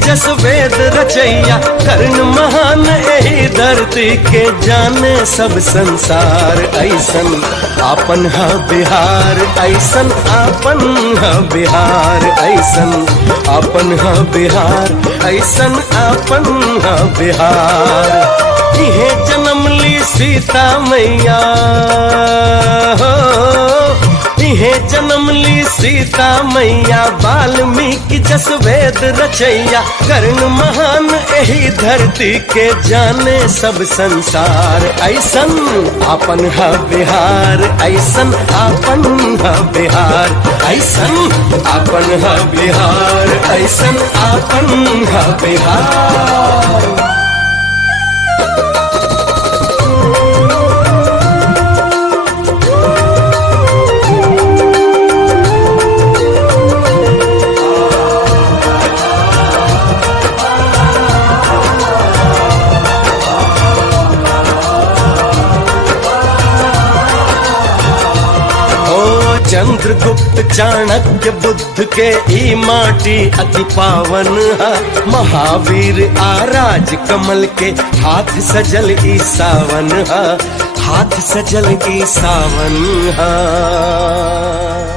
जस वेद रचैया, कर्ण महान एही धरती के जाने सब संसार। ऐसन आपन है बिहार, ऐसन आपन है बिहार, ऐसन आपन है बिहार, ऐसन आपन है बिहार। इहे जन्म ली सीता मैया हो, इहे जन्म ली सीता मैया, वाल्मीकि जस वेद रचैया, कर्ण महान एही धरती के जाने सब संसार। ऐसन आपन है बिहार, ऐसन आपन है बिहार, ऐसन आपन है बिहार, ऐसन आपन है बिहार। चंद्रगुप्त चाणक्य बुद्ध के ई माटी अति पावन है, महावीर आराज कमल के हाथ सजल ई सावन है, हाथ सजल ई सावन है।